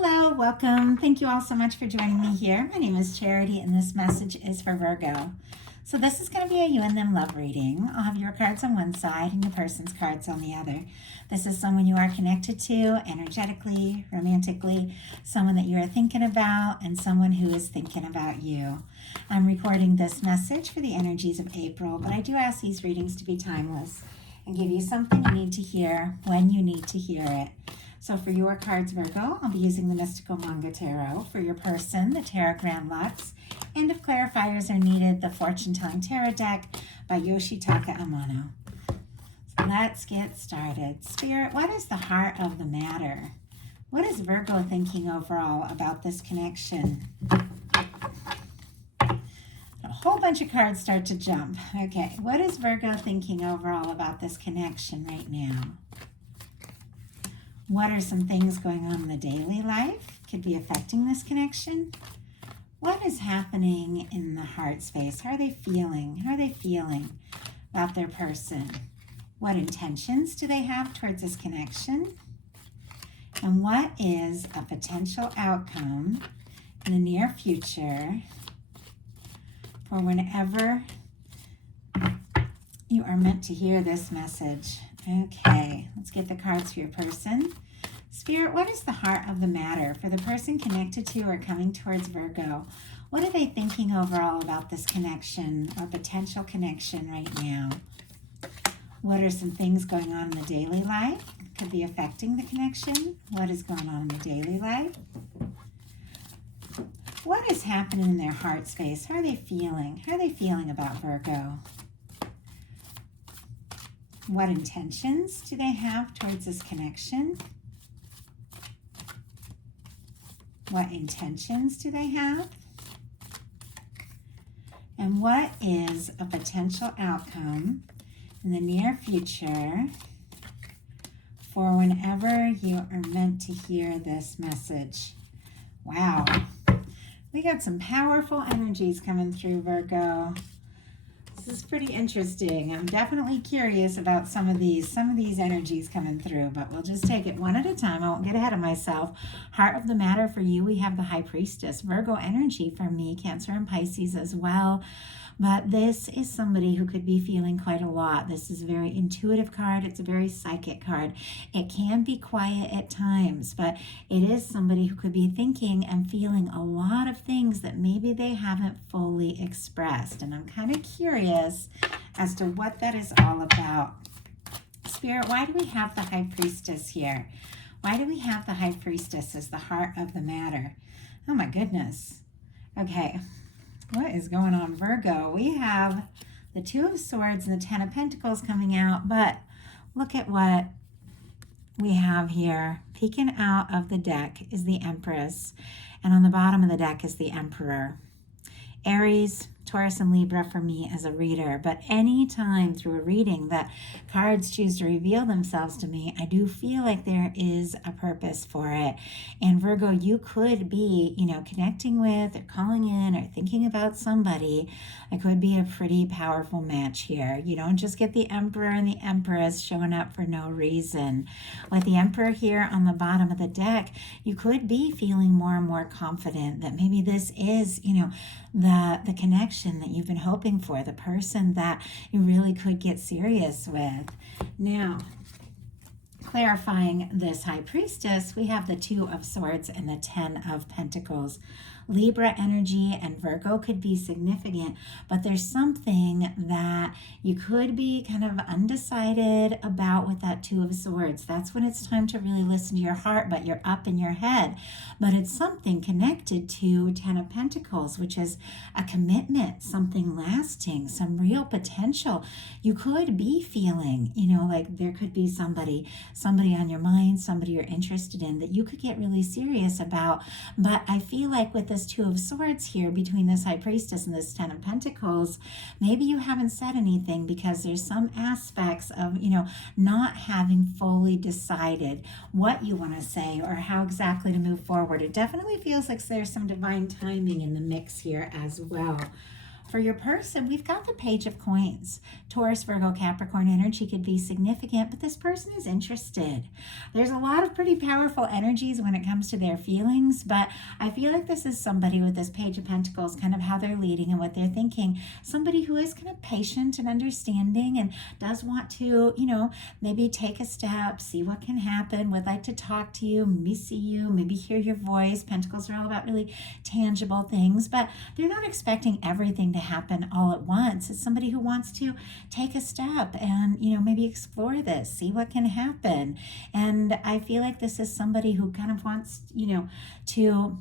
Hello, welcome. Thank you all so much for joining me here. My name is Charity, and this message is for Virgo. So this is going to be a you and them love reading. I'll have your cards on one side and your person's cards on the other. This is someone you are connected to energetically, romantically, someone that you are thinking about, and someone who is thinking about you. I'm recording this message for the energies of April, but I do ask these readings to be timeless and give you something you need to hear when you need to hear it. So for your cards, Virgo, I'll be using the Mystical Manga Tarot. For your person, the Tarot Grand Lux. And if clarifiers are needed, the Fortune Telling Tarot Deck by Yoshitaka Amano. So let's get started. Spirit, what is the heart of the matter? What is Virgo thinking overall about this connection? A whole bunch of cards start to jump. Okay, what is Virgo thinking overall about this connection right now? What are some things going on in the daily life? Could be affecting this connection. What is happening in the heart space? How are they feeling? How are they feeling about their person? What intentions do they have towards this connection? And what is a potential outcome in the near future for whenever you are meant to hear this message? Okay, let's get the cards for your person. Spirit, what is the heart of the matter for the person connected to or coming towards Virgo? What are they thinking overall about this connection or potential connection right now? What are some things going on in the daily life? Could be affecting the connection. What is going on in the daily life? What is happening in their heart space? How are they feeling? How are they feeling about Virgo? What intentions do they have towards this connection? What intentions do they have? And what is a potential outcome in the near future for whenever you are meant to hear this message? Wow. We got some powerful energies coming through, Virgo. This is pretty interesting. I'm definitely curious about some of these energies coming through, but we'll just take it one at a time. I won't get ahead of myself. Heart of the matter for you, we have the High Priestess. Virgo energy for me, Cancer and Pisces as well. But this is somebody who could be feeling quite a lot. This is a very intuitive card. It's a very psychic card. It can be quiet at times, but it is somebody who could be thinking and feeling a lot of things that maybe they haven't fully expressed. And I'm kind of curious as to what that is all about. Spirit, why do we have the High Priestess here? Why do we have the High Priestess as the heart of the matter? Oh my goodness. Okay. What is going on, Virgo? We have the Two of Swords and the Ten of Pentacles coming out, but look at what we have here. Peeking out of the deck is the Empress, and on the bottom of the deck is the Emperor. Aries, Taurus, and Libra for me as a reader, but any time through a reading that cards choose to reveal themselves to me, I do feel like there is a purpose for it. And Virgo, you could be, connecting with or calling in or thinking about somebody. It could be a pretty powerful match here. You don't just get the Emperor and the Empress showing up for no reason. With the Emperor here on the bottom of the deck, you could be feeling more and more confident that maybe this is, the connection that you've been hoping for, the person that you really could get serious with. Now, clarifying this High Priestess, we have the Two of Swords and the Ten of Pentacles. Libra energy and Virgo could be significant, but there's something that you could be kind of undecided about with that Two of Swords. That's when it's time to really listen to your heart, but you're up in your head. But it's something connected to Ten of Pentacles, which is a commitment, something lasting, some real potential. You could be feeling, like there could be somebody on your mind, somebody you're interested in that you could get really serious about. But I feel like with this Two of Swords here between this High Priestess and this Ten of Pentacles, maybe you haven't said anything because there's some aspects of, not having fully decided what you want to say or how exactly to move forward. It definitely feels like there's some divine timing in the mix here as well. For your person, we've got the Page of Coins. Taurus, Virgo, Capricorn energy could be significant, but this person is interested. There's a lot of pretty powerful energies when it comes to their feelings, but I feel like this is somebody with this Page of Pentacles, kind of how they're leading and what they're thinking. Somebody who is kind of patient and understanding and does want to, maybe take a step, see what can happen, would like to talk to you, maybe see you, maybe hear your voice. Pentacles are all about really tangible things, but they're not expecting everything to happen all at once. It's somebody who wants to take a step and, maybe explore this, see what can happen. And I feel like this is somebody who kind of wants, to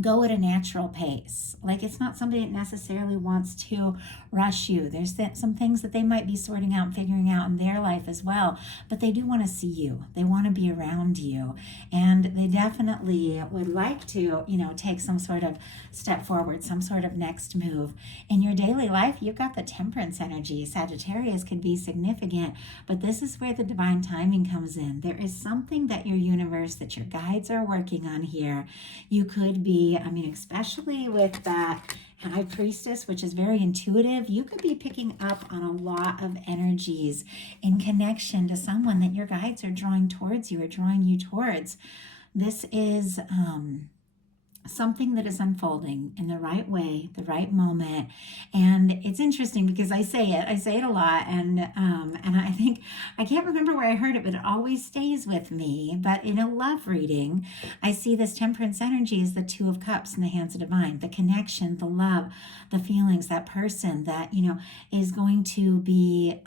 go at a natural pace. Like, it's not somebody that necessarily wants to rush you. There's some things that they might be sorting out and figuring out in their life as well, but they do want to see you. They want to be around you, and they definitely would like to, take some sort of step forward, some sort of next move. In your daily life, you've got the Temperance energy. Sagittarius could be significant, but this is where the divine timing comes in. There is something that your universe, that your guides are working on here. You could be, especially with that High Priestess, which is very intuitive, you could be picking up on a lot of energies in connection to someone that your guides are drawing towards you or drawing you towards. This is something that is unfolding in the right way, the right moment. And it's interesting because I say it a lot, and I think, I can't remember where I heard it, but it always stays with me. But in a love reading, I see this Temperance energy as the Two of Cups in the hands of divine, the connection, the love, the feelings, that person that, is going to be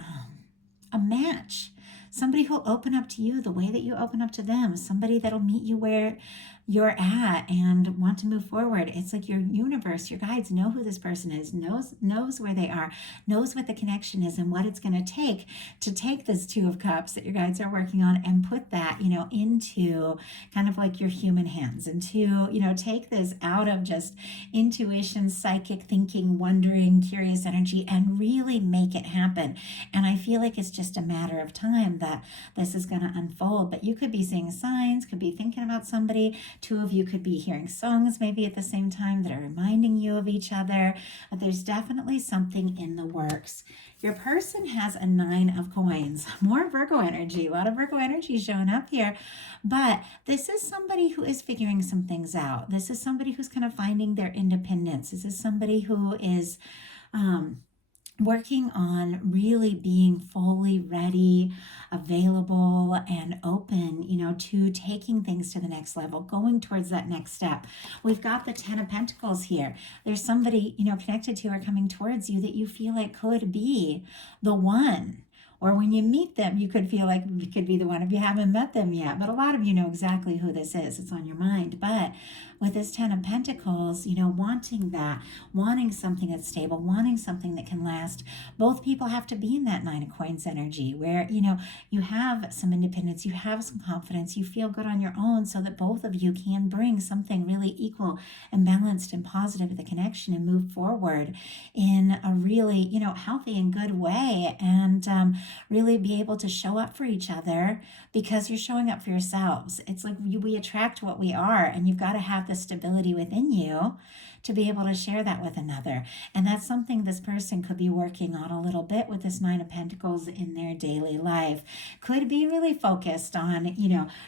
a match. Somebody who'll open up to you the way that you open up to them. Somebody that'll meet you where you're at and want to move forward. It's like your universe, your guides know who this person is, knows where they are, knows what the connection is and what it's going to take this Two of Cups that your guides are working on and put that, into kind of like your human hands, and to, take this out of just intuition, psychic thinking, wondering, curious energy, and really make it happen. And I feel like it's just a matter of time that this is going to unfold. But you could be seeing signs, could be thinking about somebody. Two of you could be hearing songs maybe at the same time that are reminding you of each other. But there's definitely something in the works. Your person has a Nine of Coins, more Virgo energy, a lot of Virgo energy showing up here. But this is somebody who is figuring some things out. This is somebody who's kind of finding their independence. This is somebody who is working on really being fully ready, available, and open, to taking things to the next level, going towards that next step. We've got the Ten of Pentacles here. There's somebody, connected to or coming towards you that you feel like could be the one. Or when you meet them, you could feel like it could be the one if you haven't met them yet. But a lot of you know exactly who this is. It's on your mind. But with this Ten of Pentacles, wanting that, wanting something that's stable, wanting something that can last, both people have to be in that Nine of Coins energy where, you have some independence, you have some confidence, you feel good on your own so that both of you can bring something really equal and balanced and positive to the connection and move forward in a really, healthy and good way, and really be able to show up for each other because you're showing up for yourselves. It's like we attract what we are, and you've got to have the stability within you to be able to share that with another. And that's something this person could be working on a little bit with this Nine of Pentacles in their daily life. Could be really focused on,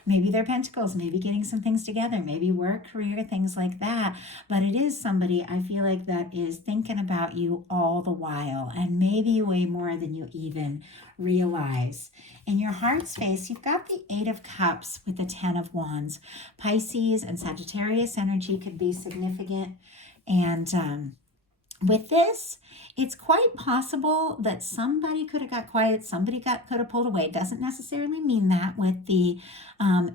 maybe their pentacles, maybe getting some things together, maybe work, career, things like that. But it is somebody, I feel like, that is thinking about you all the while, and maybe way more than you even realize. In your heart space, you've got the Eight of Cups with the Ten of Wands. Pisces and Sagittarius energy could be significant. And with this, it's quite possible that somebody could have got quiet, somebody could have pulled away. It doesn't necessarily mean that with the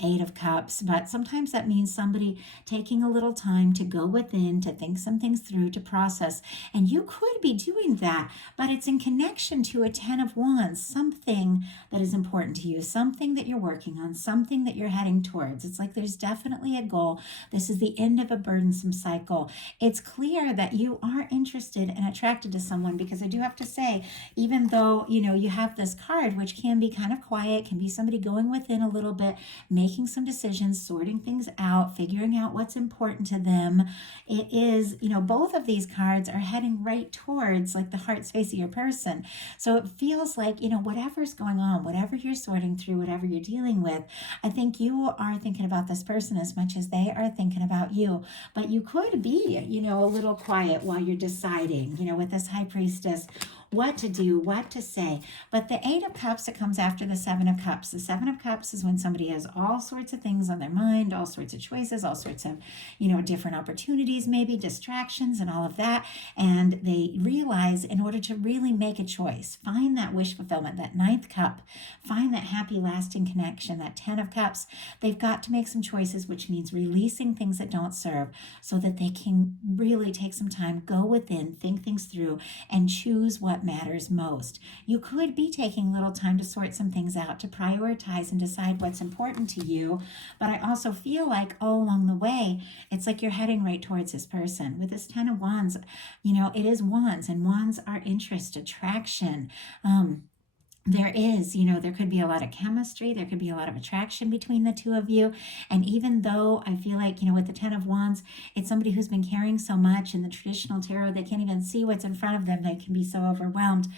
Eight of Cups, but sometimes that means somebody taking a little time to go within, to think some things through, to process. And you could be doing that, but it's in connection to a Ten of Wands, something that is important to you, something that you're working on, something that you're heading towards. It's like there's definitely a goal. This is the end of a burdensome cycle. It's clear that you are interested interested and attracted to someone, because I do have to say, even though, you have this card, which can be kind of quiet, can be somebody going within a little bit, making some decisions, sorting things out, figuring out what's important to them. It is, both of these cards are heading right towards like the heart space of your person. So it feels like, whatever's going on, whatever you're sorting through, whatever you're dealing with, I think you are thinking about this person as much as they are thinking about you. But you could be, a little quiet while you're deciding, with this high priestess, what to do, what to say. But the Eight of Cups, it comes after the Seven of Cups. The Seven of Cups is when somebody has all sorts of things on their mind, all sorts of choices, all sorts of, different opportunities, maybe distractions and all of that. And they realize, in order to really make a choice, find that wish fulfillment, that Ninth Cup, find that happy lasting connection, that 10 of Cups, they've got to make some choices, which means releasing things that don't serve, so that they can really take some time, go within, think things through, and choose what matters most. You could be taking a little time to sort some things out, to prioritize and decide what's important to you. But I also feel like all along the way, it's like you're heading right towards this person. With this 10 of Wands, it is wands, and wands are interest, attraction. There is, there could be a lot of chemistry, there could be a lot of attraction between the two of you. And even though I feel like, with the 10 of Wands, it's somebody who's been carrying so much in the traditional tarot, they can't even see what's in front of them. They can be so overwhelmed.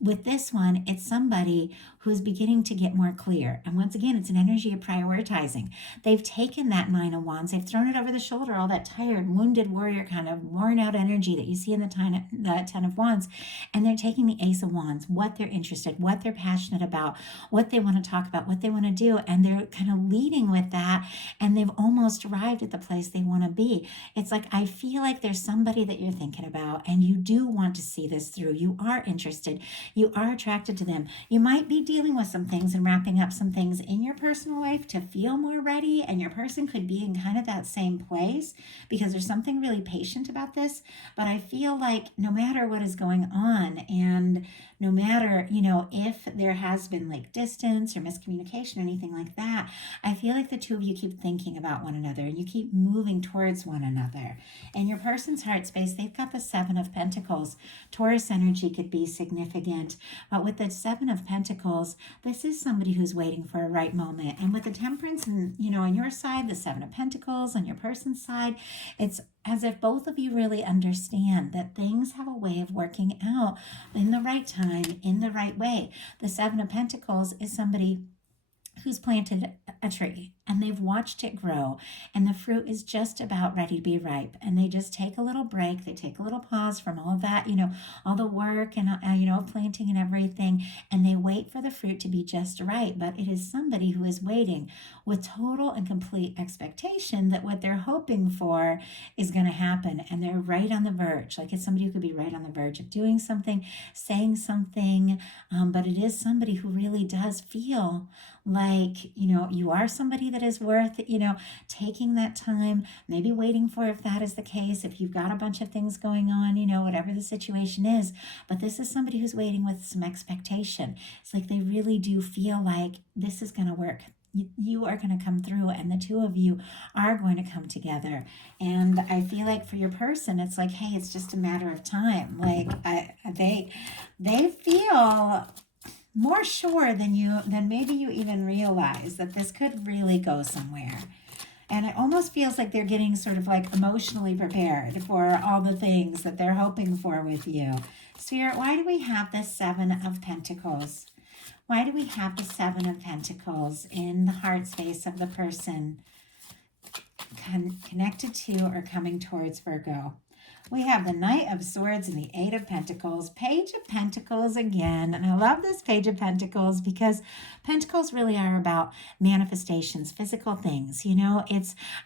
With this one, it's somebody who's beginning to get more clear. And once again, it's an energy of prioritizing. They've taken that 9 of Wands, they've thrown it over the shoulder, all that tired, wounded warrior kind of worn out energy that you see in the 10 of Wands. And they're taking the Ace of Wands, what they're interested, what they're passionate about, what they want to talk about, what they want to do. And they're kind of leading with that. And they've almost arrived at the place they want to be. It's like, I feel like there's somebody that you're thinking about, and you do want to see this through. You are interested. You are attracted to them. You might be dealing with some things and wrapping up some things in your personal life to feel more ready, and your person could be in kind of that same place, because there's something really patient about this. But I feel like no matter what is going on, and no matter, if there has been like distance or miscommunication or anything like that, I feel like the two of you keep thinking about one another, and you keep moving towards one another. And your person's heart space, they've got the 7 of Pentacles. Taurus energy could be significant, but with the 7 of Pentacles, this is somebody who's waiting for a right moment. And with the Temperance, and on your side, the 7 of Pentacles, on your person's side, it's as if both of you really understand that things have a way of working out in the right time, in the right way. The 7 of Pentacles is somebody who's planted a tree, and they've watched it grow, and the fruit is just about ready to be ripe, and they just take a little break, they take a little pause from all of that, all the work and planting and everything, and they wait for the fruit to be just right. But it is somebody who is waiting with total and complete expectation that what they're hoping for is going to happen, and they're right on the verge. Like, it's somebody who could be right on the verge of doing something, saying something, but it is somebody who really does feel like, you are somebody that is worth, taking that time, maybe waiting for, if that is the case, if you've got a bunch of things going on, whatever the situation is. But this is somebody who's waiting with some expectation. It's like they really do feel like this is going to work. You are going to come through, and the two of you are going to come together. And I feel like for your person, it's like, hey, it's just a matter of time. Like, they feel more sure than maybe you even realize that this could really go somewhere. And it almost feels like they're getting sort of like emotionally prepared for all the things that they're hoping for with you. Spirit, why do we have this 7 of Pentacles? Why do we have the 7 of Pentacles in the heart space of the person connected to or coming towards Virgo? We have the Knight of Swords and the 8 of Pentacles, Page of Pentacles again. And I love this Page of Pentacles because Pentacles really are about manifestations, physical things.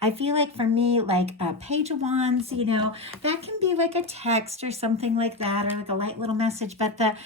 I feel like for me, like a Page of Wands, that can be like a text or something like that, or like a light little message. But the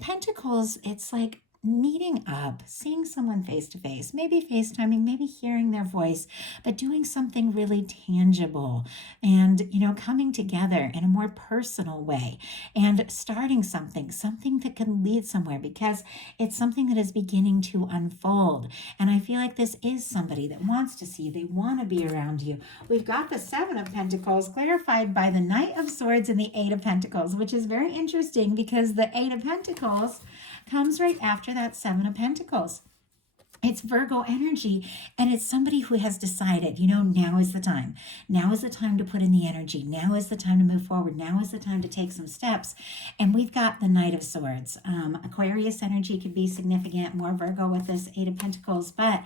Pentacles, it's like meeting up, seeing someone face to face, maybe FaceTiming, maybe hearing their voice, but doing something really tangible and, coming together in a more personal way and starting something that can lead somewhere because it's something that is beginning to unfold. And I feel like this is somebody that wants to see you. They want to be around you. We've got the Seven of Pentacles clarified by the Knight of Swords and the Eight of Pentacles, which is very interesting because the Eight of Pentacles comes right after that Seven of Pentacles. It's Virgo energy, and it's somebody who has decided, now is the time. Now is the time to put in the energy. Now is the time to move forward. Now is the time to take some steps. And we've got the Knight of Swords. Aquarius energy could be significant, more Virgo with this Eight of Pentacles, but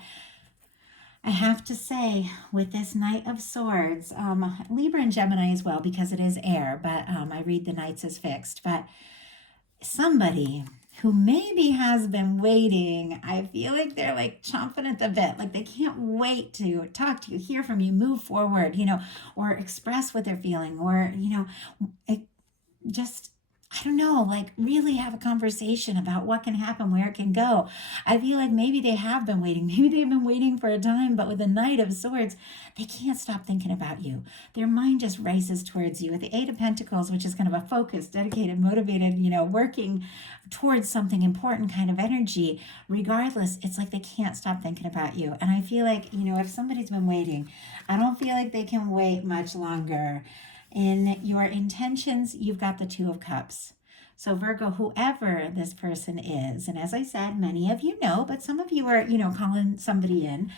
I have to say, with this Knight of Swords, Libra and Gemini as well, because it is air, but I read the Knights as fixed, but somebody who maybe has been waiting, I feel like they're like chomping at the bit, like they can't wait to talk to you, hear from you, move forward, or express what they're feeling, or, just, I don't know, like really have a conversation about what can happen, where it can go. I feel like maybe they have been waiting. Maybe they've been waiting for a time, but with the Knight of Swords, they can't stop thinking about you. Their mind just races towards you. With the Eight of Pentacles, which is kind of a focused, dedicated, motivated, working towards something important kind of energy, regardless, it's like they can't stop thinking about you. And I feel like, if somebody's been waiting, I don't feel like they can wait much longer. In your intentions, you've got the Two of Cups. So Virgo, whoever this person is, and as I said, many of you know, but some of you are, calling somebody in,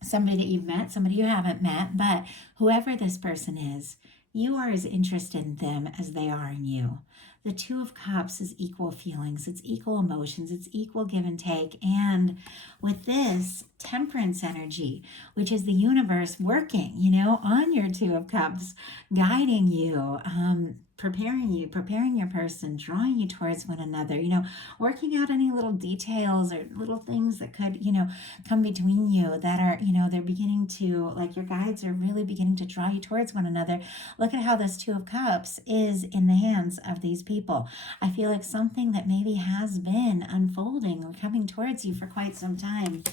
somebody that you've met, somebody you haven't met, but whoever this person is, you are as interested in them as they are in you. The Two of Cups is equal feelings, it's equal emotions, it's equal give and take. And with this Temperance energy, which is the universe working, on your Two of Cups, guiding you, preparing your person, drawing you towards one another, working out any little details or little things that could, come between you that are, they're beginning to, like your guides are really beginning to draw you towards one another. Look at how this Two of Cups is in the hands of these people. I feel like something that maybe has been unfolding or coming towards you for quite some time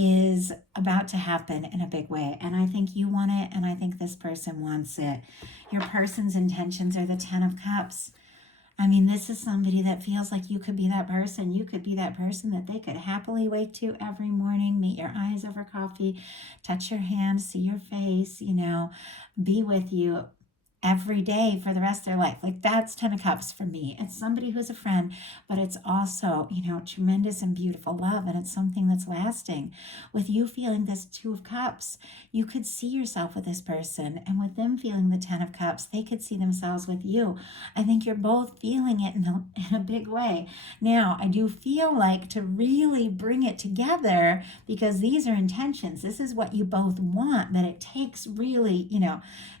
is about to happen in a big way. And I think you want it, and I think this person wants it. Your person's intentions are the Ten of Cups. I mean, this is somebody that feels like you could be that person. You could be that person that they could happily wake to every morning, meet your eyes over coffee, touch your hand, see your face, be with you every day for the rest of their life. Like that's Ten of Cups for me. It's somebody who's a friend, but it's also, tremendous and beautiful love, and it's something that's lasting. With you feeling this Two of Cups, you could see yourself with this person, and with them feeling the Ten of Cups, they could see themselves with you. I think you're both feeling it in a big way. Now, I do feel like to really bring it together, because these are intentions, this is what you both want, but it takes really,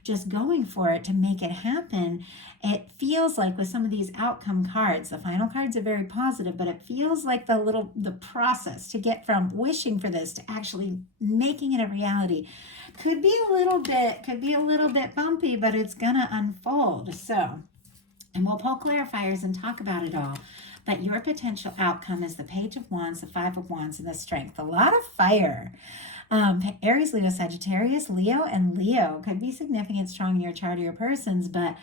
just going for it to make it happen. It feels like with some of these outcome cards, the final cards are very positive, but it feels like the process to get from wishing for this to actually making it a reality could be a little bit bumpy, but it's gonna unfold. So, and we'll pull clarifiers and talk about it all. But your potential outcome is the Page of Wands, the Five of Wands, and the Strength. A lot of fire. Aries, Leo, Sagittarius, Leo, and Leo could be significant, strong in your chart or your person's, but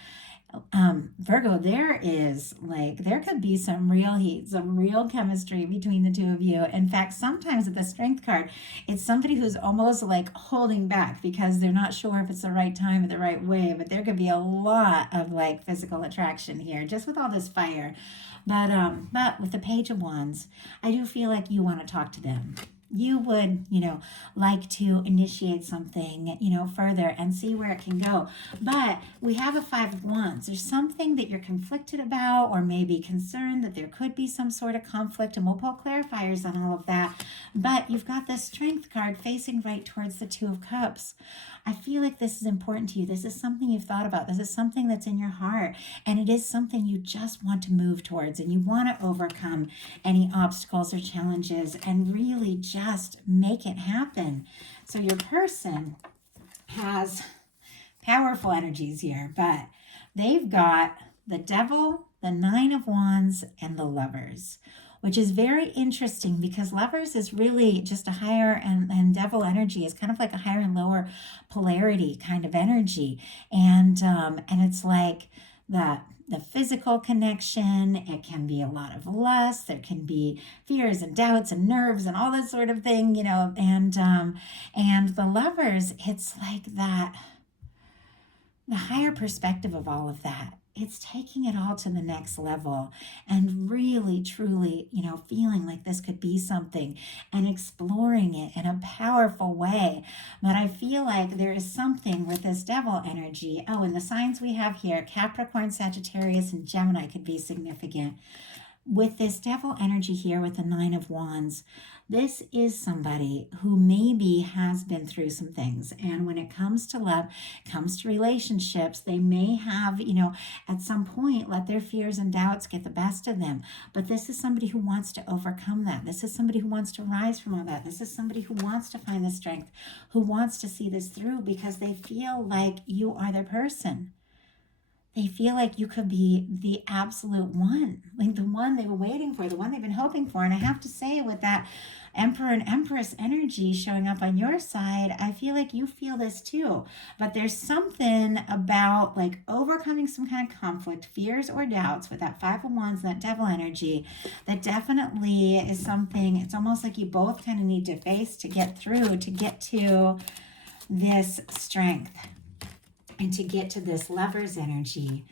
Virgo, there could be some real heat, some real chemistry between the two of you. In fact, sometimes with the Strength card, it's somebody who's almost like holding back because they're not sure if it's the right time or the right way, but there could be a lot of like physical attraction here just with all this fire. But with the Page of Wands, I do feel like you want to talk to them. You would, like to initiate something, further and see where it can go. But we have a Five of Wands. There's something that you're conflicted about, or maybe concerned that there could be some sort of conflict, and we'll pull clarifiers on all of that. But you've got the Strength card facing right towards the Two of Cups. I feel like this is important to you. This is something you've thought about. This is something that's in your heart, and it is something you just want to move towards, and you want to overcome any obstacles or challenges and really just make it happen. So your person has powerful energies here, but they've got the Devil, the Nine of Wands, and the Lovers, which is very interesting because lovers is really just a higher, and devil energy is kind of like a higher and lower polarity kind of energy. And it's like the physical connection. It can be a lot of lust. There can be fears and doubts and nerves and all that sort of thing, you know. And the lovers, it's like that, the higher perspective of all of that. It's taking it all to the next level and really, truly, you know, feeling like this could be something and exploring it in a powerful way. But I feel like there is something with this devil energy. Oh, and the signs we have here, Capricorn, Sagittarius, and Gemini could be significant. With this devil energy here with the Nine of Wands, this is somebody who maybe has been through some things. And when it comes to love, comes to relationships, they may have, you know, at some point let their fears and doubts get the best of them. But this is somebody who wants to overcome that. This is somebody who wants to rise from all that. This is somebody who wants to find the strength, who wants to see this through because they feel like you are their person. They feel like you could be the absolute one, like the one they were waiting for, the one they've been hoping for. And I have to say, with that Emperor and Empress energy showing up on your side, I feel like you feel this too. But there's something about like overcoming some kind of conflict, fears or doubts with that Five of Wands and that devil energy that definitely is something. It's almost like you both kind of need to face to get through, to get to this strength. And to get to this Lover's energy,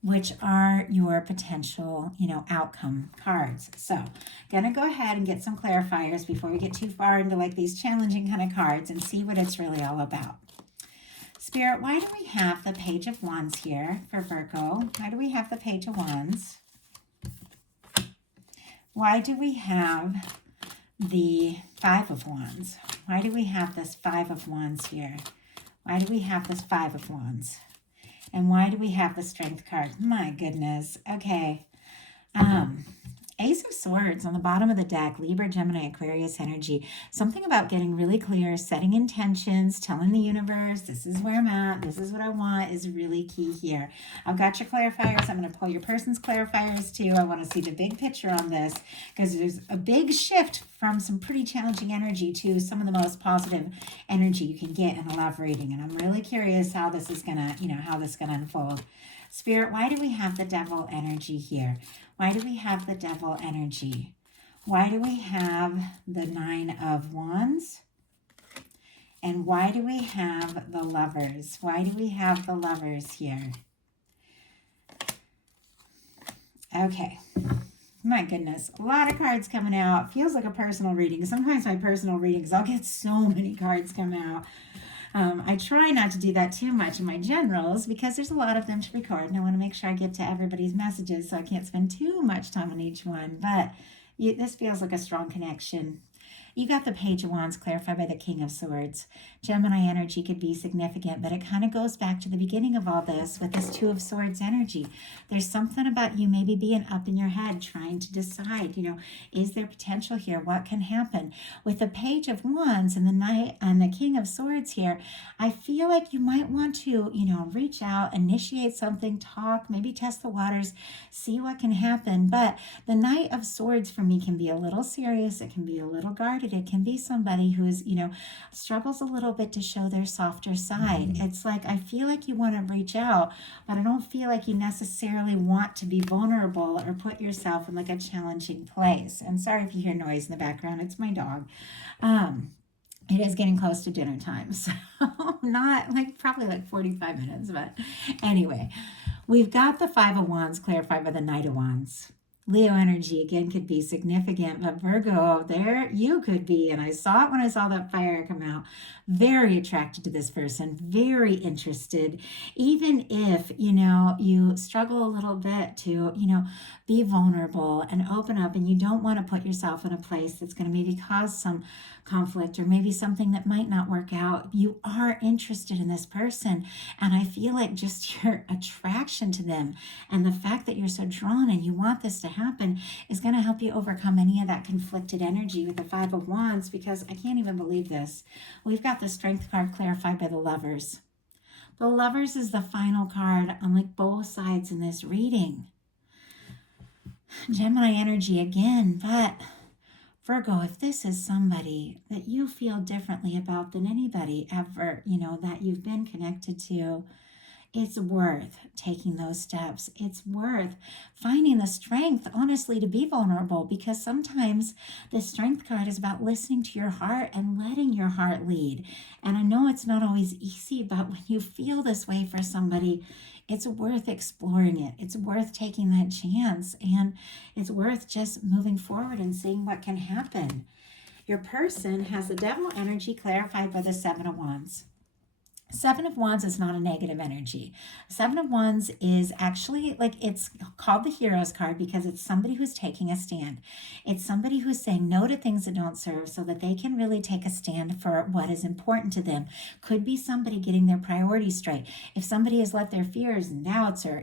which are your potential, you know, outcome cards. So, gonna go ahead and get some clarifiers before we get too far into like these challenging kind of cards and see what it's really all about. Spirit, why do we have the Page of Wands here for Virgo? Why do we have the Page of Wands? Why do we have the Five of Wands? Why do we have this Five of Wands here? Why do we have this Five of Wands? And why do we have the Strength card? My goodness. Okay. Ace of Swords on the bottom of the deck, Libra, Gemini, Aquarius energy. Something about getting really clear, setting intentions, telling the universe, this is where I'm at, this is what I want, is really key here. I've got your clarifiers. I'm going to pull your person's clarifiers too. I want to see the big picture on this because there's a big shift from some pretty challenging energy to some of the most positive energy you can get in a love reading. And I'm really curious how this is going to, you know, how this is going to unfold. Spirit, why do we have the devil energy here? Why do we have the devil energy? Why do we have the Nine of Wands? And why do we have the Lovers? Why do we have the Lovers here? Okay. My goodness, a lot of cards coming out. Feels like a personal reading. Sometimes my personal readings, I'll get so many cards come out. I try not to do that too much in my generals because there's a lot of them to record and I want to make sure I get to everybody's messages so I can't spend too much time on each one. But this feels like a strong connection. You got the Page of Wands clarified by the King of Swords. Gemini energy could be significant, but it kind of goes back to the beginning of all this with this Two of Swords energy. There's something about you maybe being up in your head trying to decide, you know, is there potential here? What can happen? With the Page of Wands and the Knight and the King of Swords here, I feel like you might want to, you know, reach out, initiate something, talk, maybe test the waters, see what can happen. But the Knight of Swords for me can be a little serious. It can be a little guarded. It can be somebody who is, you know, struggles a little bit to show their softer side. It's like, I feel like you want to reach out, but I don't feel like you necessarily want to be vulnerable or put yourself in like a challenging place. And sorry if you hear noise in the background. It's my dog. It is getting close to dinner time, so not like probably like 45 minutes, but anyway, we've got the Five of Wands clarified by the Knight of Wands. Leo energy again could be significant, but Virgo, there you could be, and I saw it when I saw that fire come out, very attracted to this person, very interested, even if, you know, you struggle a little bit to, you know, be vulnerable and open up, and you don't want to put yourself in a place that's going to maybe cause some conflict or maybe something that might not work out. You are interested in this person, and I feel like just your attraction to them and the fact that you're so drawn and you want this to happen is going to help you overcome any of that conflicted energy with the Five of Wands, because I can't even believe this. We've got the Strength card clarified by the Lovers. The Lovers is the final card on like both sides in this reading. Gemini energy again, but Virgo, if this is somebody that you feel differently about than anybody ever, that you've been connected to, it's worth taking those steps. It's worth finding the strength, honestly, to be vulnerable, because sometimes the strength card is about listening to your heart and letting your heart lead. And I know it's not always easy, but when you feel this way for somebody, it's worth exploring it. It's worth taking that chance, and it's worth just moving forward and seeing what can happen. Your person has the devil energy clarified by the Seven of Wands. Seven of Wands is not a negative energy. Seven of Wands is actually, it's called the Hero's card because it's somebody who's taking a stand. It's somebody who's saying no to things that don't serve so that they can really take a stand for what is important to them. Could be somebody getting their priorities straight. If somebody has let their fears and doubts, or,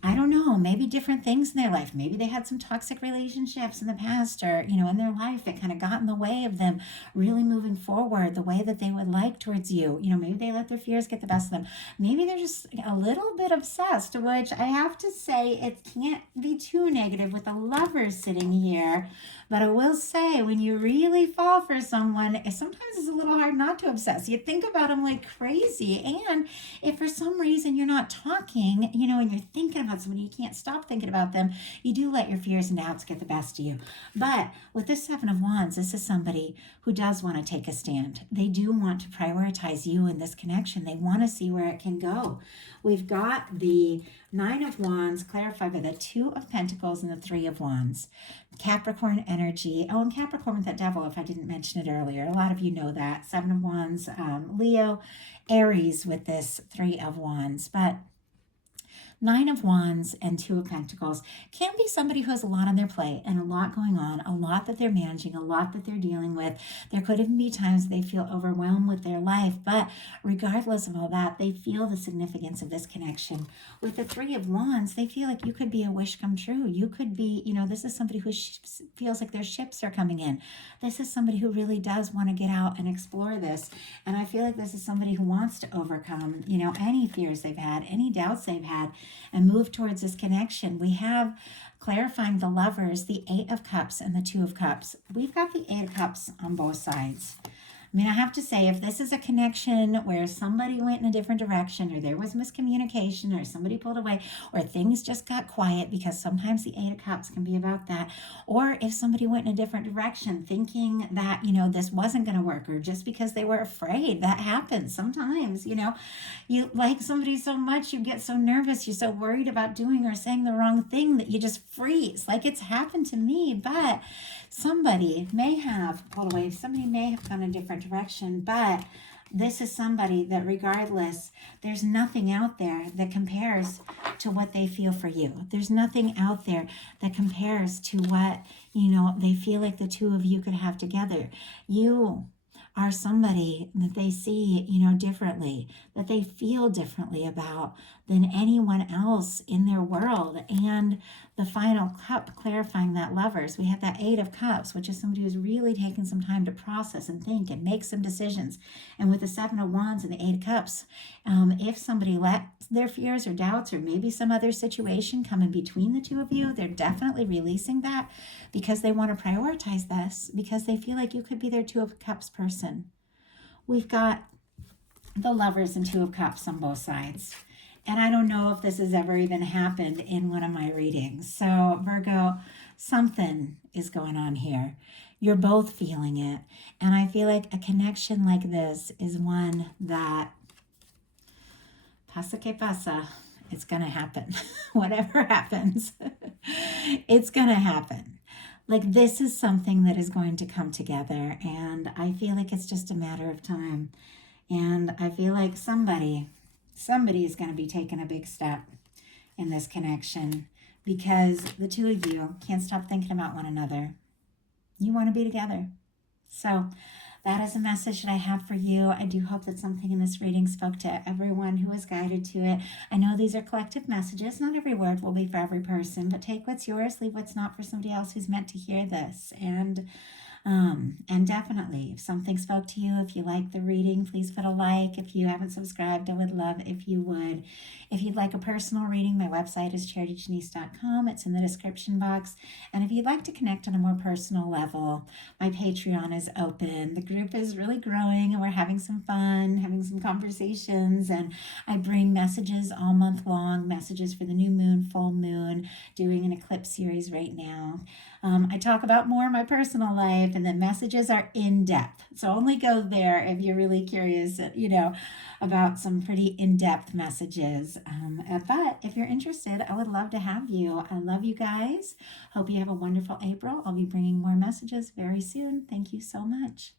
I don't know, maybe different things in their life. Maybe they had some toxic relationships in the past, or, in their life that kind of got in the way of them really moving forward the way that they would like towards you. Maybe they let their fears get the best of them. Maybe they're just a little bit obsessed, which I have to say, it can't be too negative with the Lovers sitting here. But I will say, when you really fall for someone, sometimes it's a little hard not to obsess. You think about them like crazy. And if for some reason you're not talking, and you're thinking about somebody, you can't stop thinking about them, you do let your fears and doubts get the best of you. But with this Seven of Wands, this is somebody who does want to take a stand. They do want to prioritize you in this connection. They want to see where it can go. We've got the Nine of Wands clarified by the Two of Pentacles and the Three of Wands. Capricorn energy. Oh, and Capricorn with that devil, if I didn't mention it earlier. A lot of you know that. Seven of Wands, Leo, Aries with this Three of Wands. But Nine of Wands and Two of Pentacles can be somebody who has a lot on their plate and a lot going on, a lot that they're managing, a lot that they're dealing with. There could even be times they feel overwhelmed with their life, but regardless of all that, they feel the significance of this connection. With the Three of Wands, they feel like you could be a wish come true. You could be, this is somebody who feels like their ships are coming in. This is somebody who really does want to get out and explore this. And I feel like this is somebody who wants to overcome, any fears they've had, any doubts they've had, and move towards this connection. We have clarifying the Lovers, the Eight of Cups and the Two of Cups. We've got the Eight of Cups on both sides. I have to say, if this is a connection where somebody went in a different direction, or there was miscommunication, or somebody pulled away, or things just got quiet, because sometimes the Eight of Cups can be about that, or if somebody went in a different direction thinking that, this wasn't going to work, or just because they were afraid, that happens sometimes, you like somebody so much, you get so nervous, you're so worried about doing or saying the wrong thing that you just freeze. Like, it's happened to me, but somebody may have pulled away, somebody may have gone a different direction, but this is somebody that regardless, there's nothing out there that compares to what they feel for you. There's nothing out there that compares to what, they feel like the two of you could have together. You are somebody that they see, differently, that they feel differently about than anyone else in their world. And the final cup clarifying that Lovers, we have that Eight of Cups, which is somebody who's really taken some time to process and think and make some decisions. And with the Seven of Wands and the Eight of Cups, if somebody let their fears or doubts, or maybe some other situation come in between the two of you, they're definitely releasing that because they want to prioritize this, because they feel like you could be their Two of Cups person. We've got the Lovers and Two of Cups on both sides. And I don't know if this has ever even happened in one of my readings. So Virgo, something is going on here. You're both feeling it. And I feel like a connection like this is one that, pasa que pasa, it's going to happen. Whatever happens, it's going to happen. Like, this is something that is going to come together. And I feel like it's just a matter of time. And I feel like somebody is going to be taking a big step in this connection, because the two of you can't stop thinking about one another. You want to be together. So that is a message that I have for you. I do hope that something in this reading spoke to everyone who was guided to it. I know these are collective messages. Not every word will be for every person, but take what's yours, leave what's not for somebody else who's meant to hear this. And And definitely, if something spoke to you, if you like the reading, please put a like. If you haven't subscribed, I would love if you would. If you'd like a personal reading, my website is charityjanice.com. It's in the description box. And if you'd like to connect on a more personal level, my Patreon is open. The group is really growing and we're having some fun, having some conversations. And I bring messages all month long, messages for the new moon, full moon, doing an eclipse series right now. I talk about more of my personal life, and the messages are in depth. So only go there if you're really curious, about some pretty in depth messages. But if you're interested, I would love to have you. I love you guys. Hope you have a wonderful April. I'll be bringing more messages very soon. Thank you so much.